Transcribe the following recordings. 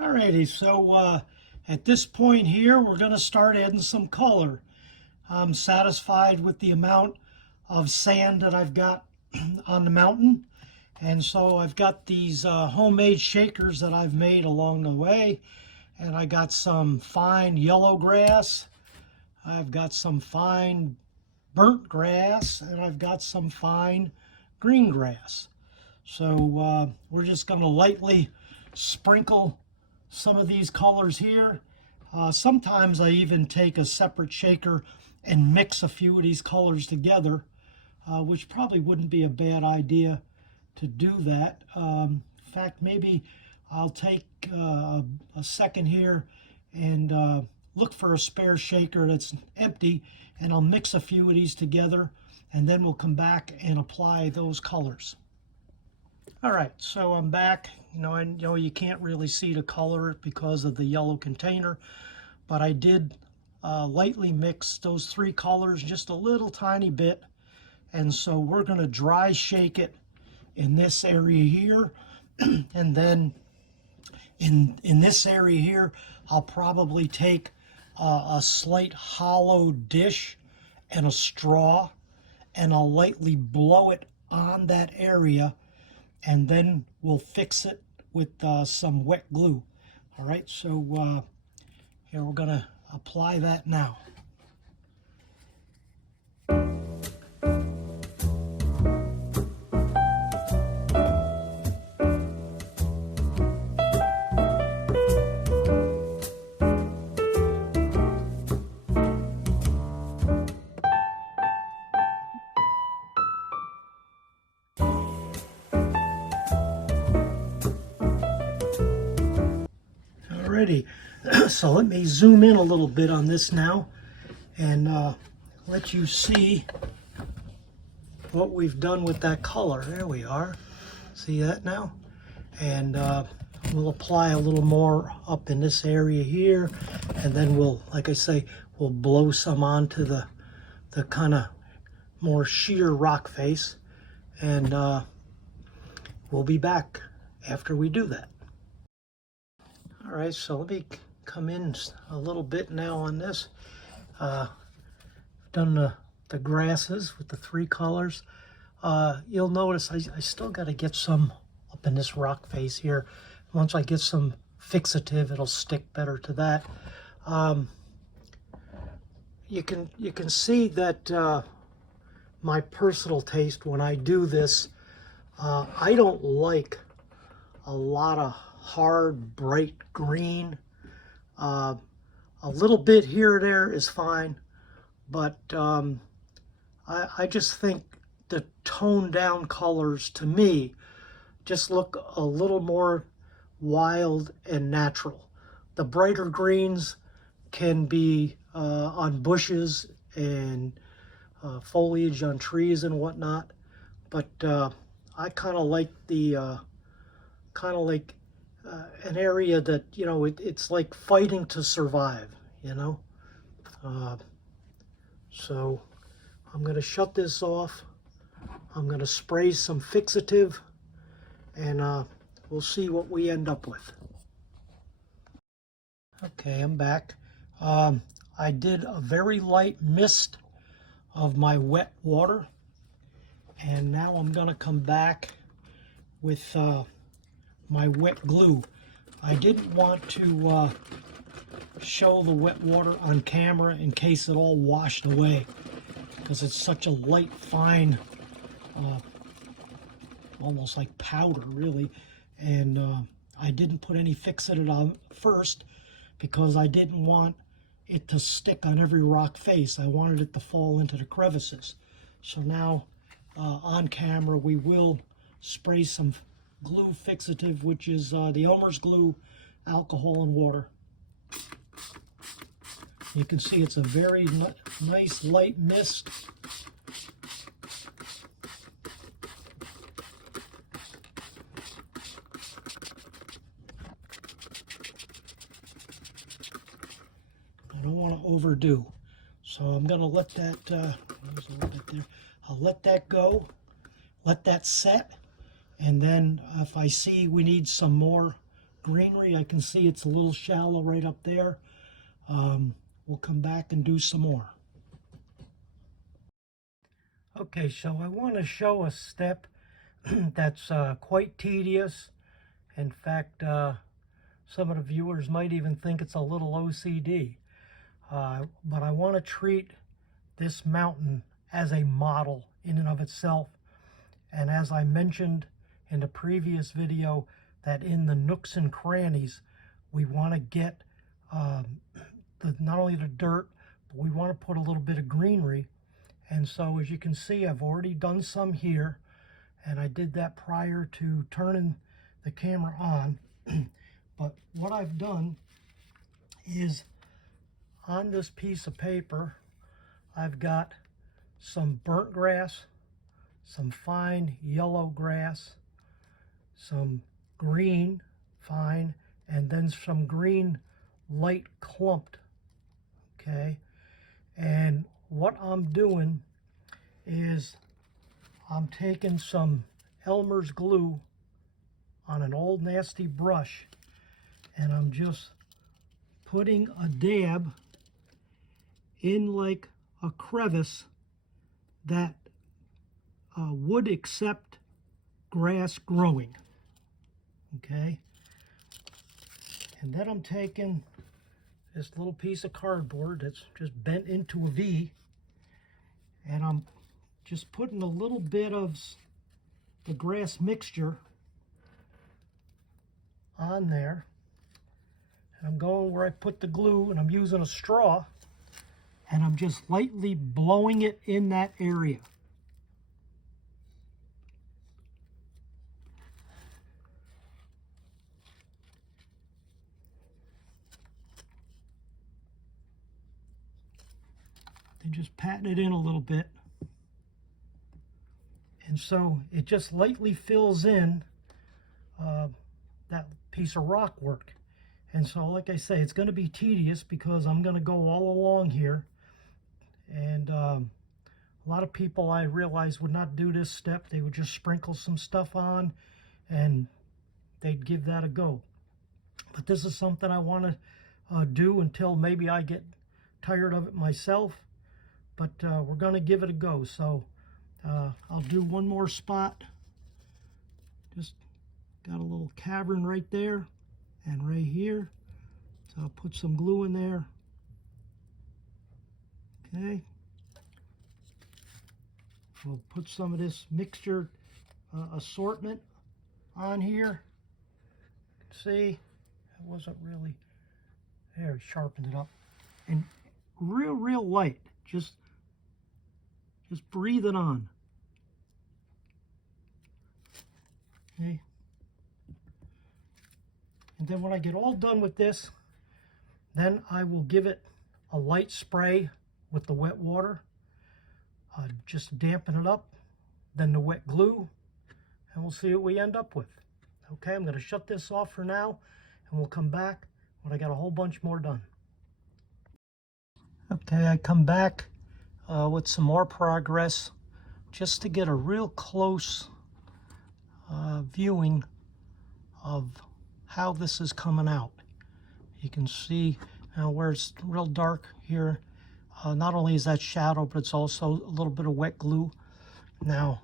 Alrighty, so at this point here, we're going to start adding some color. I'm satisfied with the amount of sand that I've got on the mountain. And so I've got these homemade shakers that I've made along the way. And I got some fine yellow grass. I've got some fine burnt grass. And I've got some fine green grass. So we're just going to lightly sprinkle some of these colors here. Sometimes I even take a separate shaker and mix a few of these colors together, which probably wouldn't be a bad idea to do that. In fact, maybe I'll take a second here and look for a spare shaker that's empty, and I'll mix a few of these together, and then we'll come back and apply those colors. All right, so I'm back. I know you can't really see the color because of the yellow container, but I did lightly mix those three colors just a little tiny bit. And so we're going to dry shake it in this area here. And then in this area here, I'll probably take a slight hollow dish and a straw, and I'll lightly blow it on that area, and then we'll fix it with some wet glue. All right, so here we're going to apply that now. Alrighty, so let me zoom in a little bit on this now and let you see what we've done with that color. There we are. See that now? And we'll apply a little more up in this area here, and then we'll, like I say, we'll blow some onto the kind of more sheer rock face, and we'll be back after we do that. All right, so let me come in a little bit now on this. Done the grasses with the three colors. You'll notice I still got to get some up in this rock face here. Once I get some fixative, it'll stick better to that. You can see that my personal taste when I do this, I don't like a lot of hard, bright green. A little bit here or there is fine, but I just think the toned down colors to me just look a little more wild and natural. The brighter greens can be on bushes and foliage on trees and whatnot, but I kind of like the an area that, it's like fighting to survive, So I'm going to shut this off. I'm going to spray some fixative, and we'll see what we end up with. Okay, I'm back. I did a very light mist of my wet water, and now I'm going to come back with my wet glue. I didn't want to show the wet water on camera in case it all washed away, because it's such a light, fine, almost like powder, really. And I didn't put any fixative on first because I didn't want it to stick on every rock face. I wanted it to fall into the crevices. So now on camera we will spray some glue fixative, which is the Elmer's glue, alcohol, and water. You can see it's a very nice light mist. I don't want to overdo, so I'm going to let that, there's a little bit there. I'll let that go, let that set. And then if I see we need some more greenery. I can see it's a little shallow right up there. We'll come back and do some more. Okay, so I want to show a step that's quite tedious. In fact, some of the viewers might even think it's a little OCD. But I want to treat this mountain as a model in and of itself. And as I mentioned in the previous video, that in the nooks and crannies, we want to get not only the dirt, but we want to put a little bit of greenery. And so as you can see, I've already done some here, and I did that prior to turning the camera on. But what I've done is on this piece of paper, I've got some burnt grass, some fine yellow grass, some green fine, and then some green light clumped. Okay, and what I'm doing is I'm taking some Elmer's glue on an old nasty brush, and I'm just putting a dab in like a crevice that would accept grass growing. Okay, and then I'm taking this little piece of cardboard that's just bent into a V, and I'm just putting a little bit of the grass mixture on there. And I'm going where I put the glue, and I'm using a straw, and I'm just lightly blowing it in that area. And just patting it in a little bit. And so it just lightly fills in that piece of rock work. And so, like I say, it's going to be tedious because I'm going to go all along here. And a lot of people, I realize, would not do this step. They would just sprinkle some stuff on and they'd give that a go. But this is something I want to do until maybe I get tired of it myself. But we're going to give it a go. So I'll do one more spot. Just got a little cavern right there and right here. So I'll put some glue in there. Okay. We'll put some of this mixture assortment on here. See, it wasn't really there. Sharpened it up, and real light. Just breathe it on. Okay. And then when I get all done with this, then I will give it a light spray with the wet water. Just dampen it up, then the wet glue, and we'll see what we end up with. Okay, I'm going to shut this off for now, and we'll come back when I got a whole bunch more done. Okay, I come back with some more progress just to get a real close viewing of how this is coming out. You can see now where it's real dark here. Not only is that shadow, but it's also a little bit of wet glue. Now,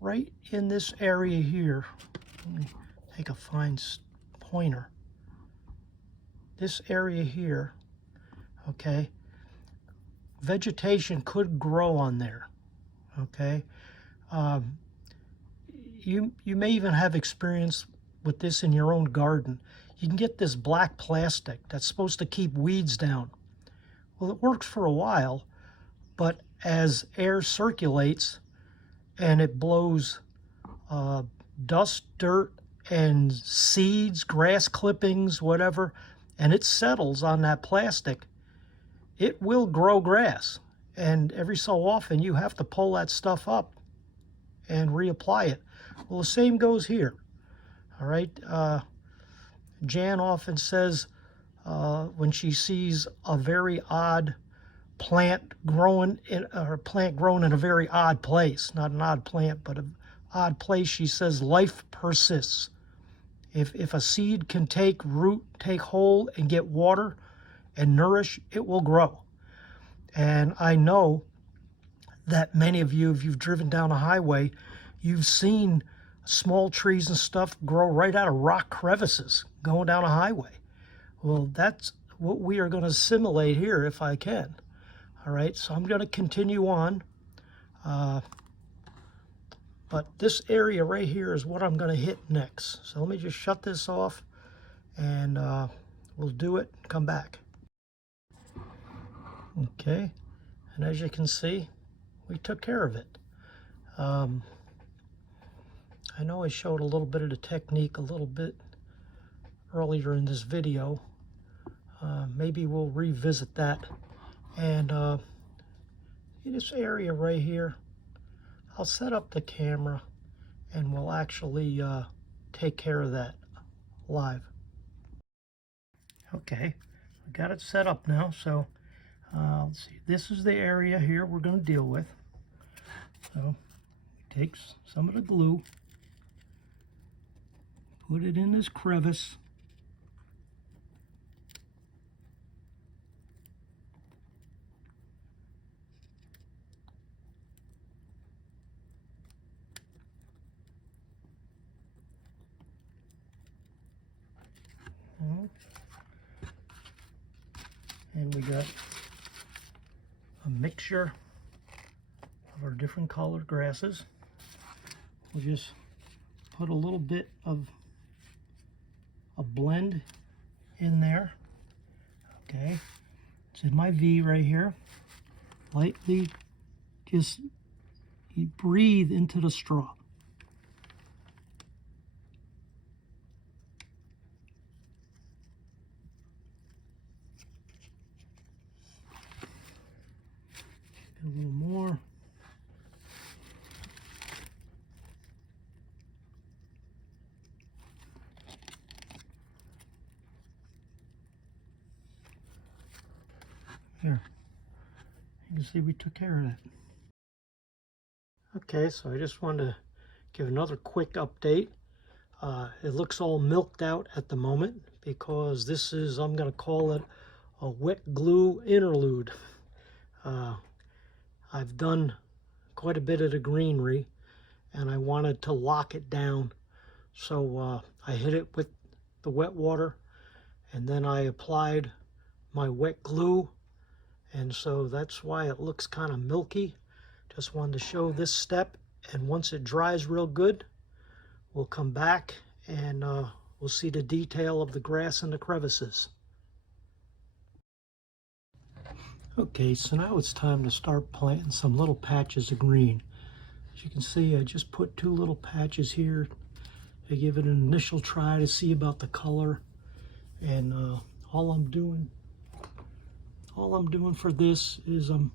right in this area here, let me take a fine pointer. This area here, okay, vegetation could grow on there, okay? You may even have experience with this in your own garden. You can get this black plastic that's supposed to keep weeds down. Well, it works for a while, but as air circulates and it blows dust, dirt, and seeds, grass clippings, whatever, and it settles on that plastic, it will grow grass. And every so often you have to pull that stuff up and reapply it. Well, the same goes here. All right. Jan often says when she sees a very odd plant growing in, or a plant grown in a very odd place, not an odd plant, but an odd place, she says life persists. If a seed can take root, take hold, and get water and nourish, it will grow. And I know that many of you, if you've driven down a highway, you've seen small trees and stuff grow right out of rock crevices going down a highway. Well, that's what we are going to simulate here if I can. All right, so I'm going to continue on. But this area right here is what I'm going to hit next. So let me just shut this off, and we'll do it and come back. Okay, and as you can see, we took care of it. I know I showed a little bit of the technique a little bit earlier in this video. Maybe we'll revisit that. And in this area right here, I'll set up the camera and we'll actually take care of that live. Okay, we got it set up now. So let's see, this is the area here we're going to deal with. So we take some of the glue, put it in this crevice. And we got a mixture of our different colored grasses. We'll just put a little bit of a blend in there. Okay, it's in my V right here. Lightly just you breathe into the straw. A little more. There. You can see we took care of that. Okay, so I just wanted to give another quick update. It looks all milked out at the moment because this is, I'm going to call it a wet glue interlude. I've done quite a bit of the greenery and I wanted to lock it down. So I hit it with the wet water and then I applied my wet glue. And so that's why it looks kind of milky. Just wanted to show this step. And once it dries real good, we'll come back and we'll see the detail of the grass and the crevices. Okay, so now it's time to start planting some little patches of green. As you can see, I just put 2 little patches here to give it an initial try to see about the color. And all I'm doing for this is I'm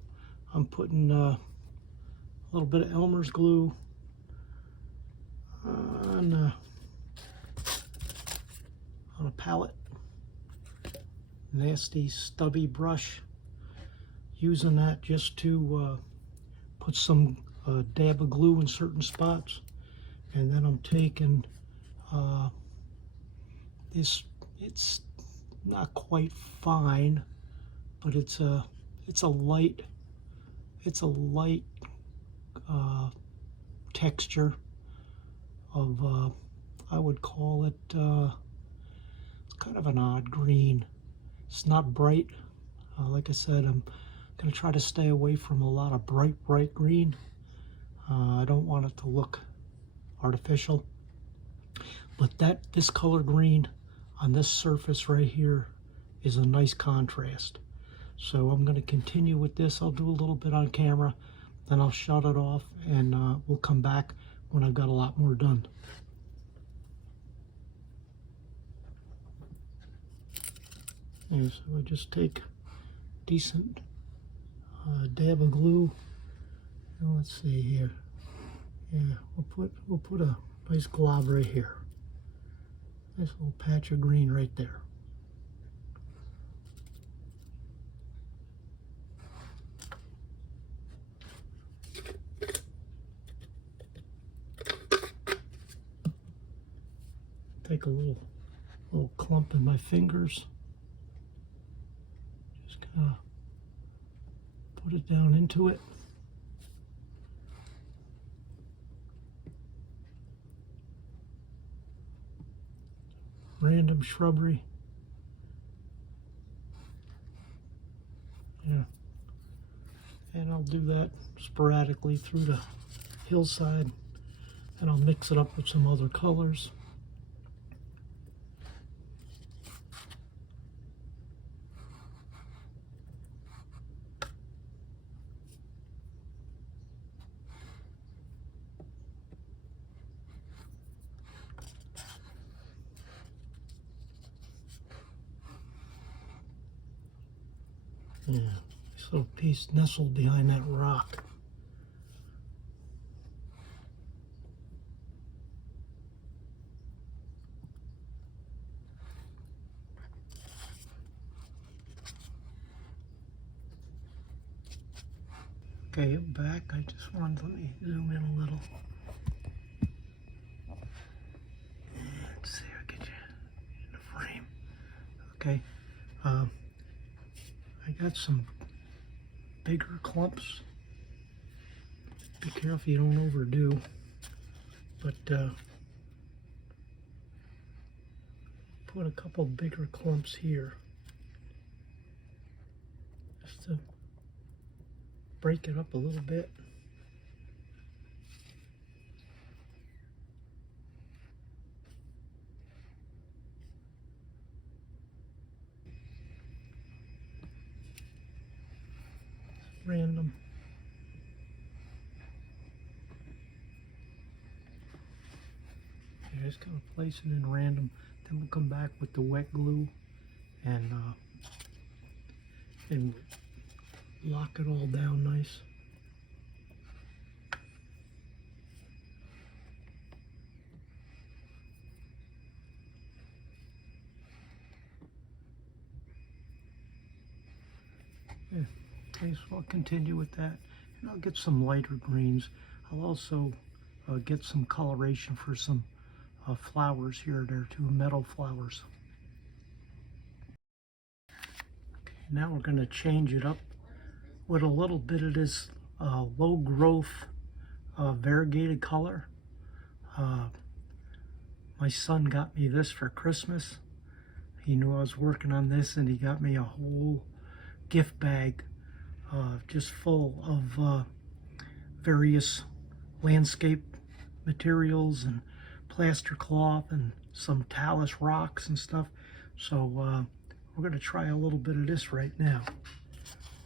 putting a little bit of Elmer's glue on a palette. Nasty stubby brush. Using that just to put some dab of glue in certain spots. And then I'm taking this, it's not quite fine, but it's a light texture of I would call it it's kind of an odd green. It's not bright. Like I said, I'm going to try to stay away from a lot of bright green. I don't want it to look artificial. But this color green on this surface right here is a nice contrast. So I'm going to continue with this. I'll do a little bit on camera, then I'll shut it off, and we'll come back when I've got a lot more done. Yeah, so I just take decent dab of glue. And let's see here. Yeah, we'll put a nice glob right here. Nice little patch of green right there. take a little clump in my fingers. Just kind of put it down into it. Random shrubbery. Yeah. And I'll do that sporadically through the hillside, and I'll mix it up with some other colors. Yeah, this little piece nestled behind that rock. Okay, I'm back. I just wanted to let me zoom in a little. Let's see, I'll get you in the frame. Okay, I got some bigger clumps. Be careful you don't overdo, but put a couple bigger clumps here just to break it up a little bit. Random. Yeah, just kind of place it in random. Then we'll come back with the wet glue and lock it all down nice. Yeah. Okay, so I'll continue with that, and I'll get some lighter greens. I'll also get some coloration for some flowers here. There are two meadow flowers. Okay, now we're going to change it up with a little bit of this low growth variegated color. My son got me this for Christmas. He knew I was working on this, and he got me a whole gift bag just full of various landscape materials and plaster cloth and some talus rocks and stuff. So we're going to try a little bit of this right now.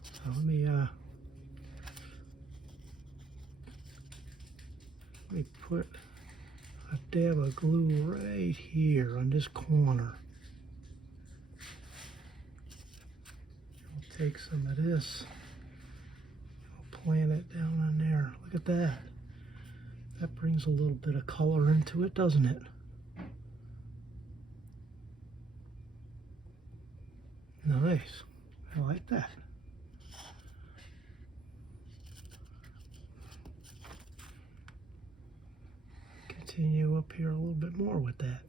So let me put a dab of glue right here on this corner. I'll take some of this. I'll plant it down on there. Look at that. That brings a little bit of color into it, doesn't it? Nice. I like that. Continue up here a little bit more with that.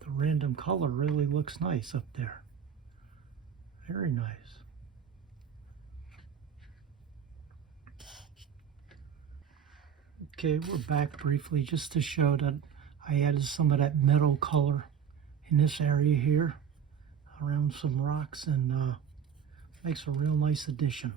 The random color really looks nice up there. Very nice. Okay, we're back briefly just to show that I added some of that meadow color in this area here around some rocks, and makes a real nice addition.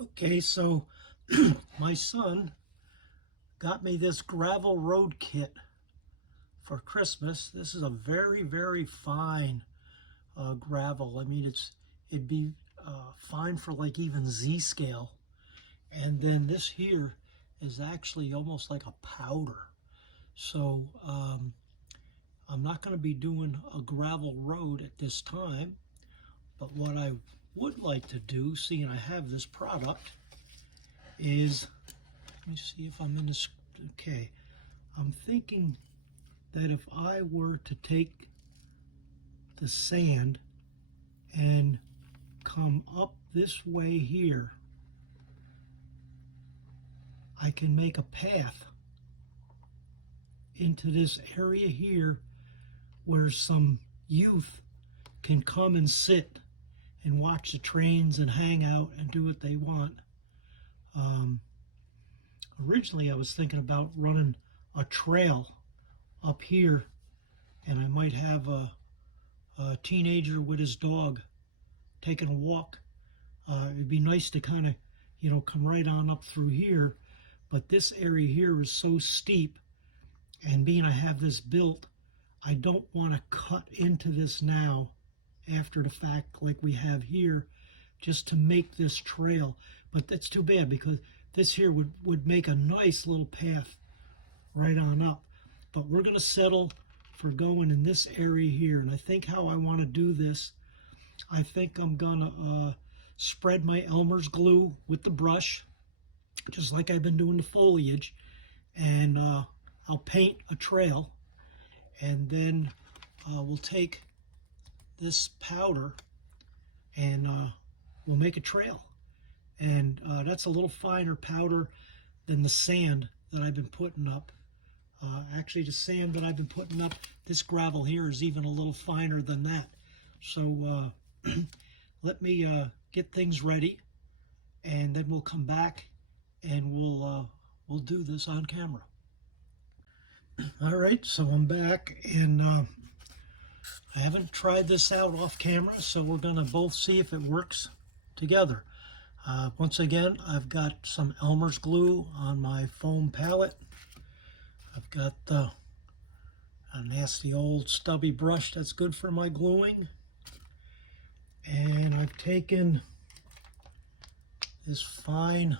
Okay, so my son got me this gravel road kit for Christmas. This is a very, very fine gravel. I mean, it'd be fine for like even Z scale. And then this here is actually almost like a powder. So I'm not going to be doing a gravel road at this time, but what I would like to do, seeing I have this product, is, let me see if I'm in this, okay, I'm thinking that if I were to take the sand and come up this way here, I can make a path into this area here where some youth can come and sit and watch the trains and hang out and do what they want. Originally I was thinking about running a trail up here, and I might have a teenager with his dog taking a walk. It'd be nice to kind of, you know, come right on up through here, but this area here is so steep, and being I have this built, I don't want to cut into this now after the fact like we have here, just to make this trail. But that's too bad, because this here would make a nice little path right on up. But we're going to settle for going in this area here, and I think how I want to do this, I think I'm going to spread my Elmer's glue with the brush, just like I've been doing the foliage, and I'll paint a trail, and then we'll take this powder and we'll make a trail. And that's a little finer powder than the sand that I've been putting up. Actually, the sand that I've been putting up, this gravel here is even a little finer than that. So let me get things ready, and then we'll come back and we'll do this on camera. All right, so I'm back, and I haven't tried this out off camera, so we're going to both see if it works together. Once again, I've got some Elmer's glue on my foam palette. I've got a nasty old stubby brush that's good for my gluing. And I've taken this fine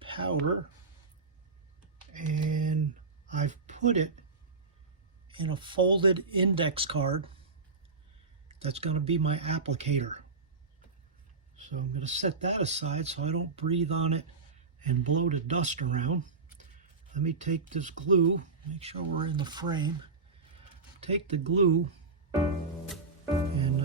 powder and I've put it in a folded index card that's going to be my applicator. So I'm going to set that aside so I don't breathe on it and blow the dust around. Let me take this glue, make sure we're in the frame. Take the glue and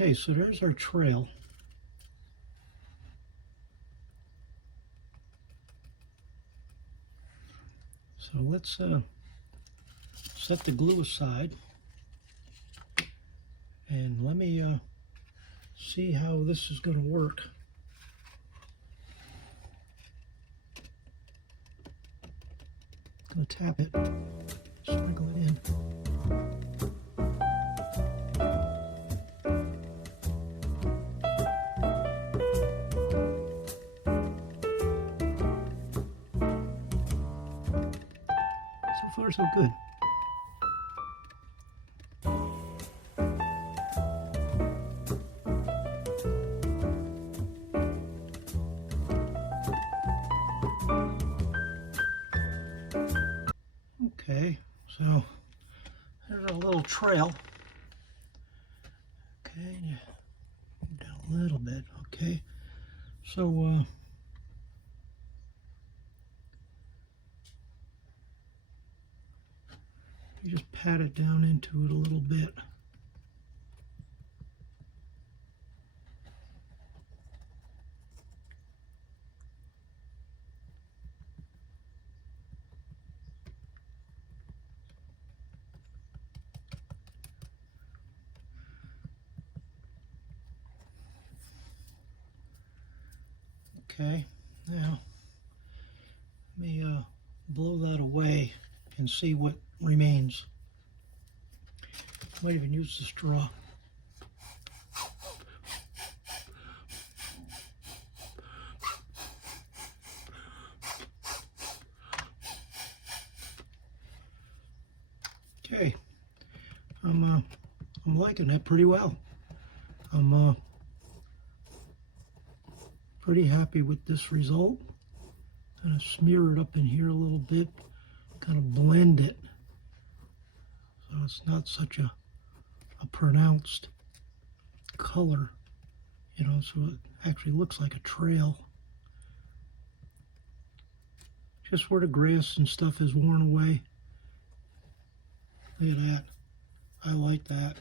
okay, so there's our trail. So let's set the glue aside, and let me see how this is going to work. I'm going to tap it, sprinkle it in. So far, so good. Okay, so there's a little trail. Okay, move down a little bit. Okay, so You just pat it down into it a little bit. Okay, now let me blow that away and see what remains. Might even use the straw. Okay, I'm liking that pretty well. I'm pretty happy with this result. Kind of smear it up in here a little bit, kind of blend it so it's not such a pronounced color, you know, so it actually looks like a trail. Just where the grass and stuff is worn away. Look at that. I like that.